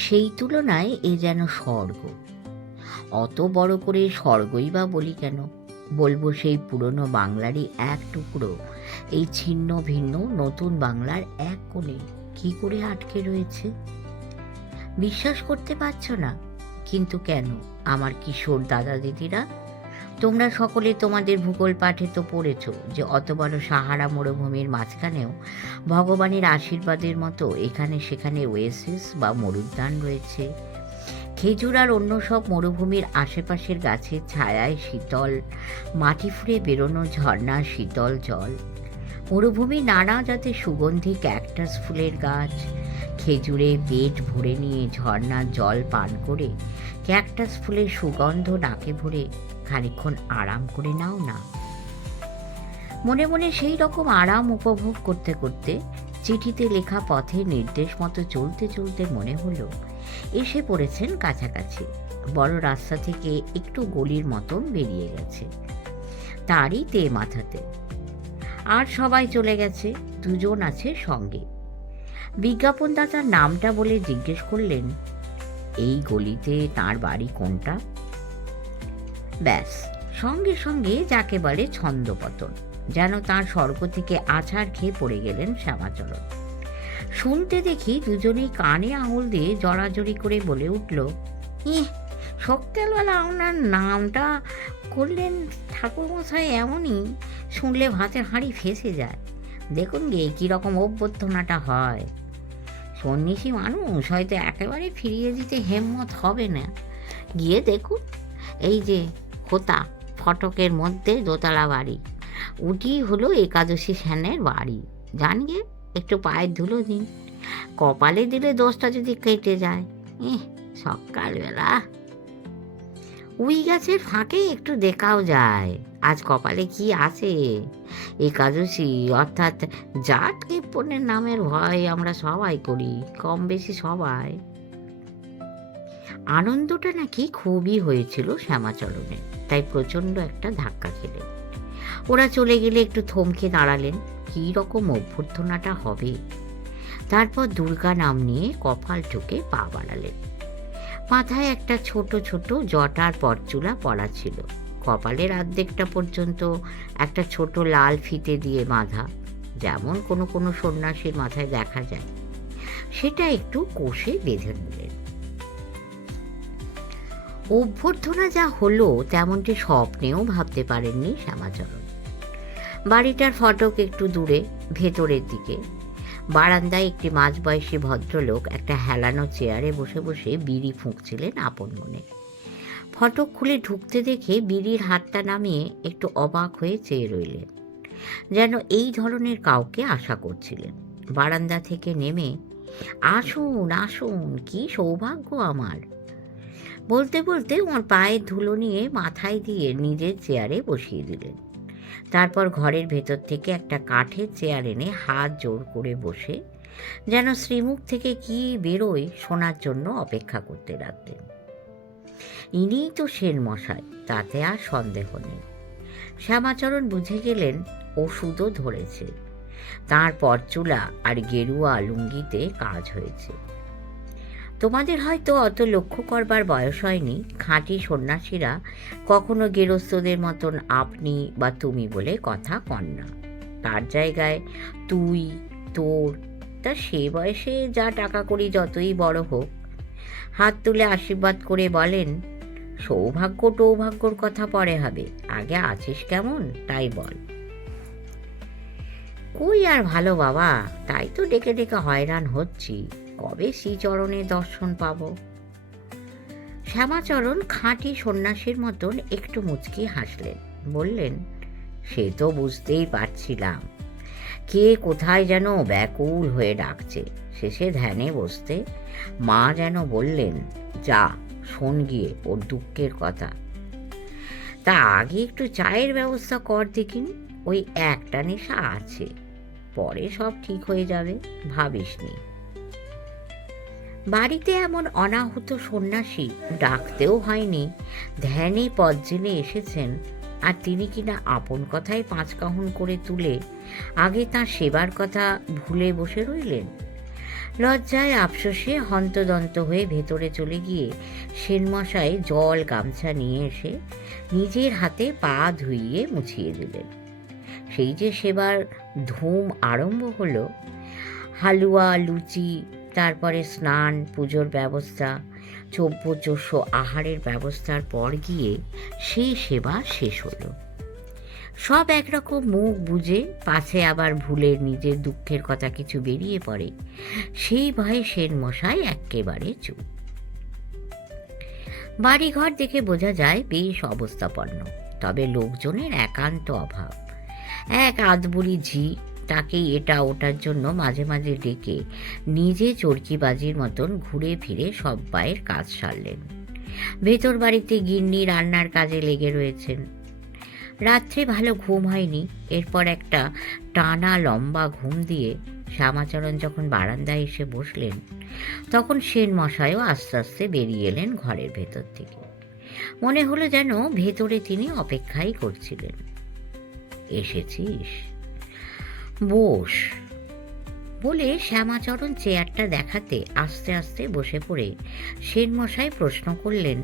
সেই তুলনায় এ যেন স্বর্গ। অত বড় করে স্বর্গই বা বলি কেন, বলবো সেই পুরনো বাংলারই এক টুকরো এই ছিন্ন ভিন্ন নতুন বাংলার এক কোণে কি করে আটকে রয়েছে। বিশ্বাস করতে পারছো না? কিন্তু কেন, আমার কিশোর দাদা দিদিরা, তোমরা সকলে তোমাদের ভূগোল পাঠে তো পড়েছ যে অত বড় সাহারা মরুভূমির মাঝখানেও ভগবানের আশীর্বাদের মতো এখানে সেখানে ওয়েসিস বা মরুদ্যান রয়েছে। খেজুর আর অন্য সব মরুভূমির আশেপাশের গাছের ছায়ায় শীতল মাটি ফুঁড়ে বেরোনো ঝর্ণা শীতল জল, মরুভূমির নানা জাতের সুগন্ধি ক্যাকটাস ফুলের গাছ, খেজুরে পেট ভরে নিয়ে ঝর্ণার জল পান করে ক্যাকটাস ফুলের সুগন্ধ নাকে ভরে খানিকক্ষণ আরাম করে নাও না। মনে মনে সেই রকম আরাম উপভোগ করতে করতে চিঠিতে লেখা পথে নির্দেশ মতো চলতে চলতে মনে হলো এসে পড়েছেন কাছাকাছি। বড় রাস্তা থেকে একটু গলির মতন বেরিয়ে গেছে, তারই তে মাথাতে। আর সবাই চলে গেছে, দুজন আছে সঙ্গে। বিজ্ঞাপনদাতার নামটা বলে জিজ্ঞেস করলেন, এই গলিতে তার বাড়ি কোনটা? ব্যাস, সঙ্গে সঙ্গে যাকে বলে ছন্দপতন, যেন তার স্বর্গ থেকে আছাড় খেয়ে পড়ে গেলেন শ্যামাচরণ। শুনতে দেখি দুজনেই কানে আঙুল দিয়ে জড়াজড়ি করে বলে উঠল, ইহ, সকালবেলা আপনার নামটা করলেন ঠাকুরমশাই, এমনই শুনলে ভাতের হাঁড়ি ফেঁসে যায়। দেখুন গে কীরকম অভ্যর্থনাটা হয়। সন্ন্যাসী মানুষ হয়তো একেবারে ফিরিয়ে দিতে হেম্মত হবে না। গিয়ে দেখুন, এই যে হোতা ফটকের মধ্যে দোতলা বাড়ি, উঠি হলো একাদশী সেনের বাড়ি। জানিয়ে একটু পায়ের ধুলো দিন, কপালে দিলে দোষটা যদি কেটে যায়। সকালবেলা উই গাছের ফাঁকে একটু দেখাও যায় আজ কপালে কি আছে। একাদশী অর্থাৎ জাত কৃপণের নামের ভয় আমরা সবাই করি, কম বেশি সবাই। আনন্দটা নাকি খুবই হয়েছিল শ্যামাচরণে, তাই প্রচণ্ড একটা ধাক্কা খেলেন। ওরা চলে গেলে একটু থমকে দাঁড়ালেন, কী রকম অভ্যর্থনাটা হবে। তারপর দুর্গা নাম নিয়ে কপাল ঠুকে পা বাড়ালেন। মাথায় একটা ছোট ছোট জটার পরচুলা পড়া ছিল, কপালের অর্ধেকটা পর্যন্ত একটা ছোট লাল ফিতে দিয়ে বাঁধা, যেমন কোনো কোনো সন্ন্যাসীর মাথায় দেখা যায়। সেটা একটু কোষে বেঁধে নিলেন। অভ্যর্থনা যা হলো তেমনটি স্বপ্নেও ভাবতে পারেননি শ্যামাচরণ। বাড়িটার ফটক একটু দূরে ভেতরের দিকে, বারান্দায় একটি মাঝবয়সী ভদ্রলোক একটা হেলানো চেয়ারে বসে বসে বিড়ি ফুঁকছিলেন আপন মনে। ফটক খুলে ঢুকতে দেখে বিড়ির হাতটা নামিয়ে একটু অবাক হয়ে চেয়ে রইলেন, যেন এই ধরনের কাউকে আশা করছিলেন। বারান্দা থেকে নেমে, আসুন আসুন, কি সৌভাগ্য আমার, বলতে বলতে ওর পায়ের ধুলো নিয়ে মাথায় দিয়ে নিজের চেয়ারে বসিয়ে দিলেন। তারপর ঘরের ভেতর থেকে একটা কাঠের চেয়ার এনে হাত জোর করে বসে যেন শ্রীমুখ থেকে কি বেরোয় শোনার জন্য অপেক্ষা করতে লাগলেন। ইনিই তো সেন মশাই, তাতে আর সন্দেহ নেই। শ্যামাচরণ বুঝে গেলেন ওষুধও ধরেছে, তাঁর পরচুলা আর গেরুয়া লুঙ্গিতে কাজ হয়েছে। তোমাদের হয়তো অত লক্ষ্য করবার বয়স হয়নি, খাঁটি সন্ন্যাসীরা কখনো গেরস্থদের মতন আপনি বা তুমি বলে কথা কন না। তার জায়গায় তুই, তোর, তা সে বয়সে যা টাকা করি যতই বড় হোক, হাত তুলে আশীর্বাদ করে বলেন, সৌভাগ্য টৌভাগ্যর কথা পরে হবে, আগে আছিস কেমন তাই বল। কই আর ভালো বাবা, তাই তো ডেকে ডেকে হয়রান হচ্ছি, কবে শ্রীচরণের দর্শন পাব। শ্যামাচরণ খাঁটি সন্ন্যাসীর মতন একটু মুচকি হাসলেন, বললেন, সে তো বুঝতেই পারছিলাম, কে কোথায় যেন ব্যাকুল হয়ে ডাকছে। শেষে ধ্যানে বসতে মা যেন বললেন, যা শোন গিয়ে ওর দুঃখের কথা। তা আগে একটু চায়ের ব্যবস্থা কর দেখিন, ওই একটা নেশা আছে, পরে সব ঠিক হয়ে যাবে, ভাবিসনি। বাড়িতে এমন অনাহুত সন্ন্যাসী ডাকতেও হয়নি, ধ্যানে পজ্জিনে এসেছেন, আর তিনি কিনা আপন কথায় পাঁচকাহন করে তুলে আগে তাঁর সেবার কথা ভুলে বসে রইলেন। লজ্জায় আফসোসে হন্তদন্ত হয়ে ভেতরে চলে গিয়ে সেনমশাই জল গামছা নিয়ে এসে নিজের হাতে পা ধুইয়ে মুছিয়ে দিলেন। সেই যে সেবার ধুম আরম্ভ হলো, হালুয়া, লুচি, তারপরে স্নান, পুজোর ব্যবস্থা, চব্য-চোষ্য আহারের ব্যবস্থার পর গিয়ে সেই সেবা শেষ হলো। সব একরকম মুখ বুজে, পাছে আবার ভুলে নিজের দুঃখের কথা কিছু বেরিয়ে পড়ে, সেই ভয়ে সেনমশাই এক্কেবারে চুপ। বাড়িঘর দেখে বোঝা যায় বেশ অবস্থাপন্ন, তবে লোকজনের একান্ত অভাব। এক আধবুড়ি ঝি, তাকেই এটা ওটার জন্য মাঝে মাঝে ডেকে নিজে চরকিবাজির মতন ঘুরে ফিরে সব পায়ের কাজ সারলেন। ভেতর বাড়িতে গিন্নি রান্নার কাজে লেগে রয়েছেন। রাত্রে ভালো ঘুম হয়নি। এরপর একটা টানা লম্বা ঘুম দিয়ে শ্যামাচরণ যখন বারান্দায় এসে বসলেন, তখন সেনমশাইও আস্তে আস্তে বেরিয়ে এলেন ঘরের ভেতর থেকে। মনে হলো যেন ভেতরে তিনি অপেক্ষাই করছিলেন। এসেছিস, বস বলে শ্যামাচরণ চেয়ারটা দেখাতে আস্তে আস্তে বসে পড়ে সেনমশাই প্রশ্ন করলেন,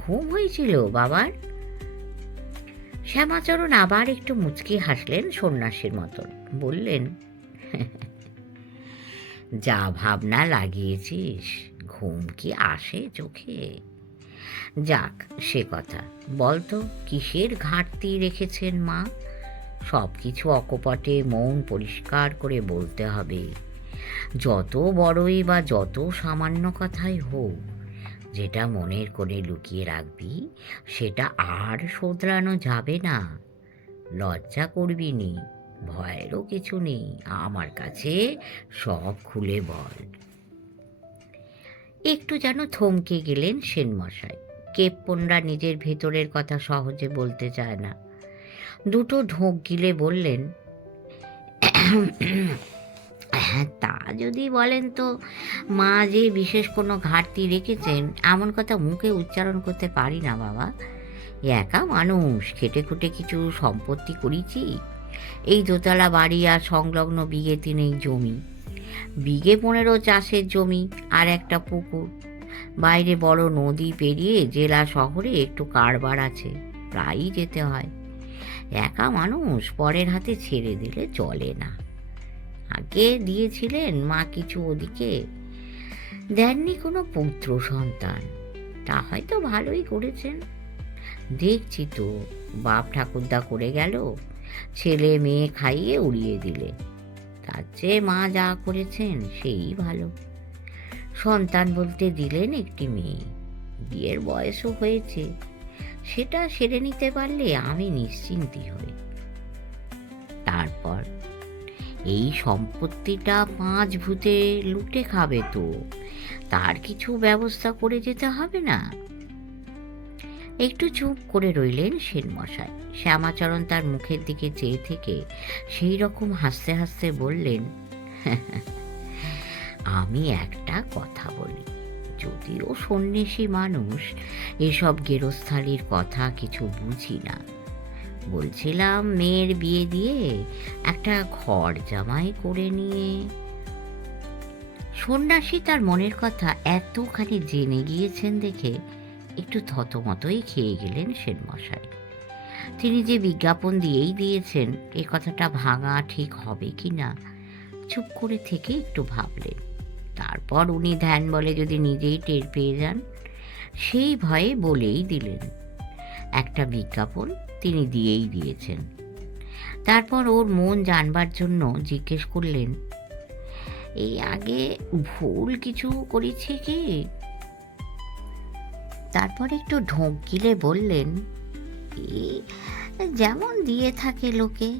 ঘুম হয়েছিল বাবার? শ্যামাচরণ আবার একটু মুচকি হাসলেন সন্ন্যাসীর মতন, বললেন, যা ভাবনা লাগিয়েছিস, ঘুম কি আসে চোখে? যাক, সে কথা বলতো, কিসের ঘাটতি রেখেছেন মা? সব কিছু অকপটে মন পরিষ্কার করে বলতে হবে। যত বড়ই বা যত সামান্য কথাই হোক, যেটা মনের করে লুকিয়ে রাখবি সেটা আর শোধরানো যাবে না। লজ্জা করবি নি, ভয়েরও কিছু নেই, আমার কাছে সব খুলে বল। একটু যেন থমকে গেলেন সেনমশাই। কেপপনরা নিজের ভেতরের কথা সহজে বলতে চায় না। দুটো ঢোক গিলে বললেন, তা যদি বলেন তো, মা যে বিশেষ কোনো ঘাটতি রেখেছেন এমন কথা মুখে উচ্চারণ করতে পারি না বাবা। একা মানুষ, খেটে খুটে কিছু সম্পত্তি করেছি। এই দোতলা বাড়ি আর সংলগ্ন বিঘে 3 জমি, বিঘে 15 চাষের জমি আর একটা পুকুর। বাইরে বড় নদী পেরিয়ে জেলা শহরে একটু কারবার আছে, প্রায়ই যেতে হয়। একা মানুষ, পরের হাতে ছেড়ে দিলে চলে না। আগে দিয়েছিলেন মা কিছু, ওদিকে দেননি কোনো পুত্র সন্তান। তা হয়তো ভালোই করেছেন। দেখছি তো, বাপ ঠাকুরদা করে গেল, ছেলে মেয়ে খাইয়ে উড়িয়ে দিলে। তার চেয়ে মা যা করেছেন সেই ভালো। সন্তান বলতে দিলেন একটি মেয়ে, বিয়ের বয়সও হয়েছে। সেটা সেরে নিতে পারলে আমি নিশ্চিন্তি হই। তারপর এই সম্পত্তিটা 5 ভূতে লুটে খাবে তো, তার কিছু ব্যবস্থা করে যেতে হবে না? একটু চুপ করে রইলেন সেনমশাই। শ্যামাচরণ তার মুখের দিকে চেয়ে থেকে সেই রকম হাসতে হাসতে বললেন, আমি একটা কথা বলি, যদিও সন্ন্যাসী মানুষ, এসব গেরস্থালির কথা কিছু বুঝি না। বলছিলাম, মেয়ের বিয়ে দিয়ে একটা ঘর জামাই করে নিয়ে। সন্ন্যাসী তার মনের কথা এতখানি জেনে গিয়েছেন দেখে একটু থতমতই খেয়ে গেলেন সেনমশাই। তিনি যে বিজ্ঞাপন দিয়েই দিয়েছেন, এ কথাটা ভাঙা ঠিক হবে কি না চুপ করে থেকে একটু ভাবলেন। তারপর উনি ধ্যান বলে যদি নিজেই টের পেয়ে যান, সেই ভয়ে বলেই দিলেন। একটা বিজ্ঞাপন তিনি দিয়েই দিয়েছেন। তারপর ওর মন জানবার জন্য জিজ্ঞেস করলেন, এই আগে ভুল কিছু করেছি কি? তারপর একটু ঢোক গিলে বললেন, যেমন দিয়ে থাকে লোকে।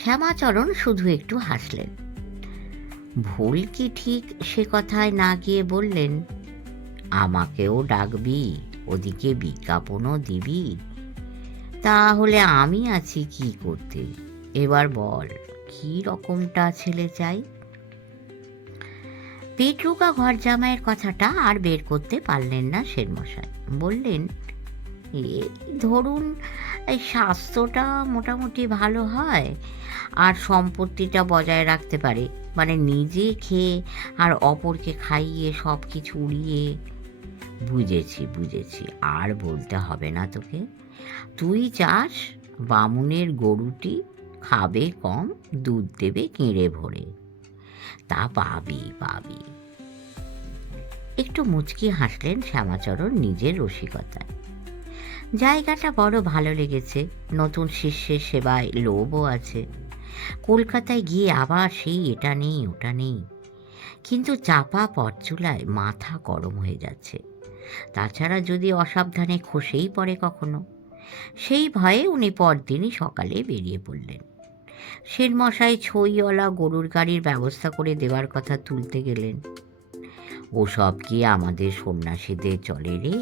শ্যামাচরণ শুধু একটু হাসলেন। ভুল কি ঠিক সে কথায় না গিয়ে বললেন, আমাকেও ডাকবি, ওদিকে বিজ্ঞাপনও দিবি। তাহলে আমি আছি কি করতে? এবার বল, কি রকমটা ছেলে চাই? পেটরোগা ঘর জামাইয়ের কথাটা আর বের করতে পারলেন না সেনমশাই। বললেন, এই ধরুন, এই স্বাস্থ্যটা মোটামুটি ভালো হয় আর সম্পত্তিটা বজায় রাখতে পারে, মানে নিজে খেয়ে আর অপরকে খাইয়ে সব কিছু উড়িয়ে। বুঝেছি বুঝেছি, আর বলতে হবে না তোকে। তুই চাস বামুনের গরুটি খাবে কম, দুধ দেবে কেঁড়ে ভরে। তা পাবি পাবি। একটু মুচকি হাসলেন শ্যামাচরণ নিজের রসিকতায়। জায়গাটা বড় ভালো লেগেছে, নতুন শিষ্যের সেবায় লোভও আছে। কলকাতায় গিয়ে আবার সেই এটা নেই ওটা নেই, কিন্তু চাপা পথচুলায় মাথা গরম হয়ে যাচ্ছে। তাছাড়া যদি অসাবধানে খসেই পড়ে কখনো, সেই ভয়ে উনি পরদিনই সকালে বেরিয়ে পড়লেন। সেনমশাই ছইওয়ালা গরুর গাড়ির ব্যবস্থা করে দেওয়ার কথা তুলতে গেলেন। ওসব কি আমাদের সন্ন্যাসীদের চলে রে?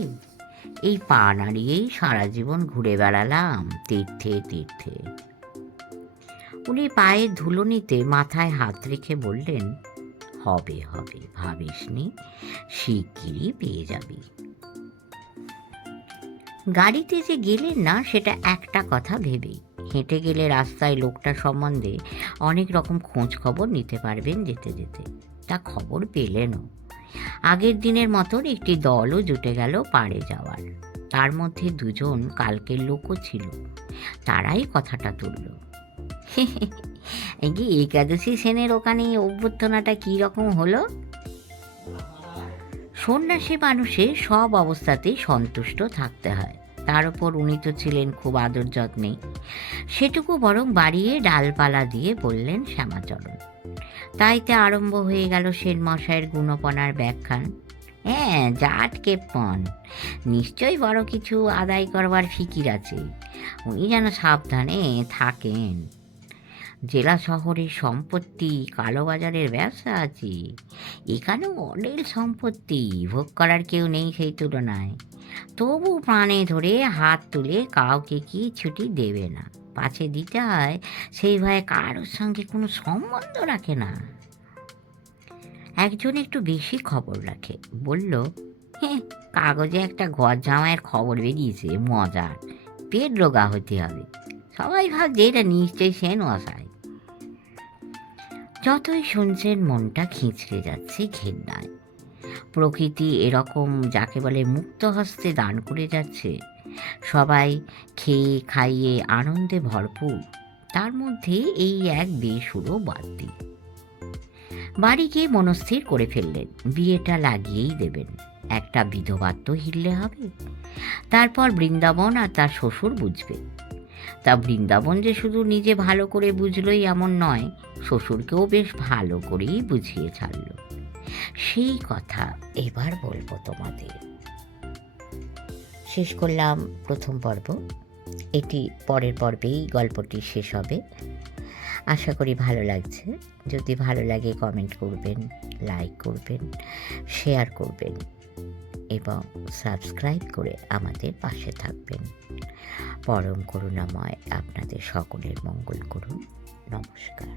এই পা নাড়িয়েই সারা জীবন ঘুরে বেড়ালাম তীর্থে তীর্থে। উনি পায়ের ধুলো নিতে মাথায় হাত রেখে বললেন, হবে হবে, ভাবিসনি, শিগগিরই পেয়ে যাবি। গাড়িতে যে গেলেন না সেটা একটা কথা ভেবেই। হেঁটে গেলে রাস্তায় লোকটা সম্বন্ধে অনেক রকম খোঁজ খবর নিতে পারবেন যেতে যেতে। তা খবর পেলেনও। আগের দিনের মতন একটি দলও জুটে গেল পাড়ে যাওয়ার। তার মধ্যে দুজন কালকের লোকও ছিল। তারাই কথাটা তুলল। এই যে একাদশী সেনের ওখানে অভ্যর্থনাটা কী রকম হলো? সন্ন্যাসী মানুষের সব অবস্থাতেই সন্তুষ্ট থাকতে হয়, তার উপর উনি তো ছিলেন খুব আদর যত্নে। সেটুকু বরং বাড়িয়ে ডালপালা দিয়ে বললেন শ্যামাচরণ। তাইতে আরম্ভ হয়ে গেল সেনমশাইয়ের গুণপনার ব্যাখ্যান। হ্যাঁ, জাটকেপন নিশ্চয়ই বড় কিছু আদায় করবার ফিকির আছে। উনি যেন সাবধানে থাকেন। জেলা শহরের সম্পত্তি, কালোবাজারের ব্যবসা আছে, এখানেও অনেক সম্পত্তি, ভোগ করার কেউ নেই সেই তুলনায়। তবু প্রাণে ধরে হাত তুলে কাউকে কি ছুটি দেবে না, পাছে দিতে হয় সেই ভয়ে কারোর সঙ্গে কোনো সম্বন্ধ রাখে না। একজন একটু বেশি খবর রাখে, বলল, হ্যাঁ, কাগজে একটা ঘর জামাইয়ের খবর বেরিয়েছে, মজার, পেট রোগা হতে হবে। সবাই ভাবছে এটা নিশ্চয়ই সেন মশাই। যতই শুনছেন মনটা খিঁচড়ে যাচ্ছে ঘেন্নায়। প্রকৃতি এরকম যাকে বলে মুক্ত হস্তে দান করে যাচ্ছে, সবাই খেয়ে খাইয়ে আনন্দে ভরপুর, তার মধ্যে এই এক বেসুরো বাদ্যি। বাড়ি গিয়ে মনস্থির করে ফেললেন বিয়েটা লাগিয়েই দেবেন, একটা বিধবার তো হিললে হবে। তারপর বৃন্দাবন আর তার শ্বশুর বুঝবে। তা বৃন্দাবন যে শুধু নিজে ভালো করে বুঝলই এমন নয়, শ্বশুরকেও বেশ ভালো করেই বুঝিয়ে ছাড়ল। সেই কথা এবার বলবো তোমাদের। শেষ করলাম প্রথম পর্ব। এটি পরের পর্বেই গল্পটি শেষ হবে। আশা করি ভালো লাগছে। যদি ভালো লাগে কমেন্ট করবেন, লাইক করবেন, শেয়ার করবেন এবং সাবস্ক্রাইব করে আমাদের পাশে থাকবেন। পরম করুণাময় আপনাদের সকলের মঙ্গল করুন। নমস্কার।